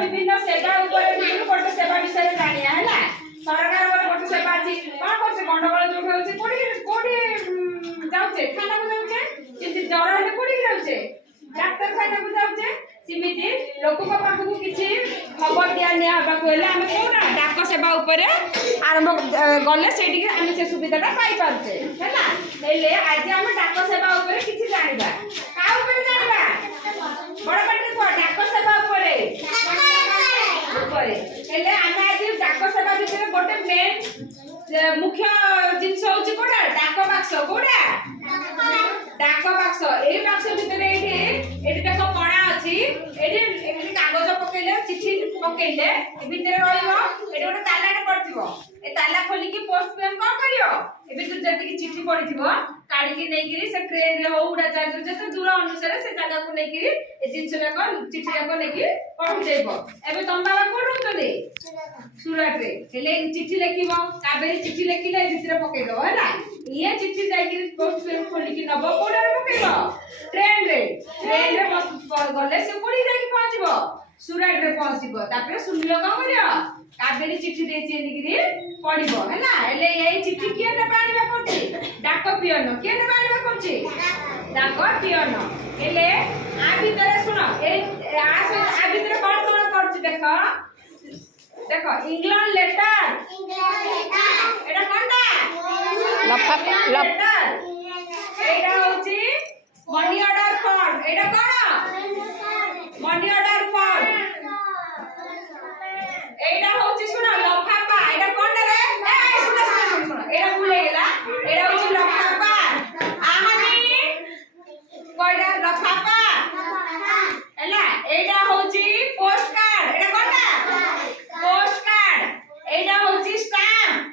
विभिन्न सेवा ऊपर गोटे सेवा विषय जानिया है ना सरकार वाला गोटे सेवा अछि कोन करसे गंडगोल जो होছে कोडी जाउछे थाना को जाउछे किछि जरा हेले कोडी जाउछे डाक्टर खाना को जाउछे सिमिति लोक को पाखु किछि खबर दिया निया हबा कोले हम कोना डाक सेवा ऊपर आरंभ गले सेठी हम से सुविधाटा पाई पाछे है ना हेले आज हम डाक सेवा ऊपर किछि जानिबा का ऊपर जानिबा बड़ पाटे को डाक सेवा ऊपर हेले हम आज डाक सेवा भितर गोटे मेन मुख्य जिंस होची कोडा डाक बाक्स कोडा डाक बाक्स ए बाक्स भितर एठी देखो कणा अछि एठी कागज पकेले चिट्ठी पकेले भितर रहिबो एठी गोटे तालाटे पड़थिबो ए ताला खोली की पोस्टमैन कोन करियो ए भितर जति की चिट्ठी पड़थिबो काढी के नै गिरी से ट्रेन रे हो उडा जाय जते दूर अनुसार से जगह को नै गिरी ए जिंस को चिट्ठी को नै गिरी पहुंच जाइबो एबे तम बाबा कोन होतले सूरत रे हेले चिट्ठी लिखिबो काबेरी चिट्ठी लिखिले भितर पके दो हैला ये चिट्ठी जाय गिरी पोस्टमैन खोली की नबो कोडा रे पकेबो ट्रेन रे गले से कोडी जाय की पहुंचबो सूरत रे पहुंचबो तापर सुनिलो का करियो काबेरी चिट्ठी देछि एनिगिरी पढिबो हैला हेले एई चिट्ठी किए ने पानिबा करछि डाक पियन किए ने पानिबा करछि डाक पियन हेले आ भितरे सुनो ए आ भितरे कोन कोन करछि देखो देखो इंग्लैंड लेटर एटा कोनटा लेटर एटा होछि मनी ऑर्डर फॉर्म एटा कोन मनी ऑर्डर फॉर्म एटा होछि सुनो लफाफा एटा कोनटा रे ए सुनो एटा भूले गेला एटा होछि लफाफा आहानी कोइडा लफाफा हैला एटा होछि पोस्ट कार्ड एटा कोनटा पोस्ट कार्ड एटा होछि स्टैम्प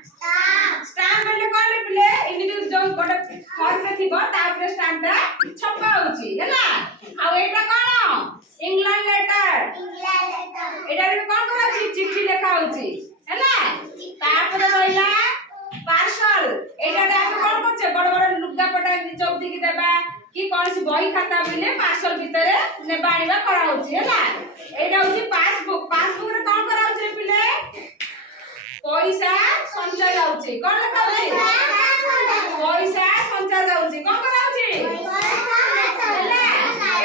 मतलब कोन प्ले इमिति जो गोटे फॉर्म रे थिबो ता ऊपर स्टैम्पटा छपा होछि हैला आ एटा कोन इंग्लैंड लेटर एटा रे कोन करा छी चिट्ठी लेखा होछि हैला तापर रहिला पार्सल एटा ता कोन करछे बड़ बड़ लुगा पटा चौथी की देबा कि कोन सी बही खाता मिले पार्सल भितरे ने बाणीबा करा होछि हैला एटा होछि पासबुक रे कोन करा होछि पिले पैसा संचय जाउछि कोन लेखा होछि पैसा संचय जाउछि कोन करा होछि हैला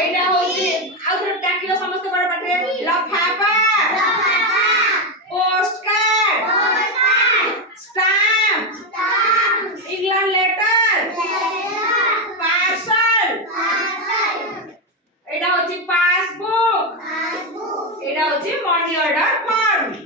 एटा होछि आउर टाकिलो समस्त बड़ पाटे लफाफा post card stamp inland letter parcel एटा होछि पासबुक एटा होछि मनी ऑर्डर फॉर्म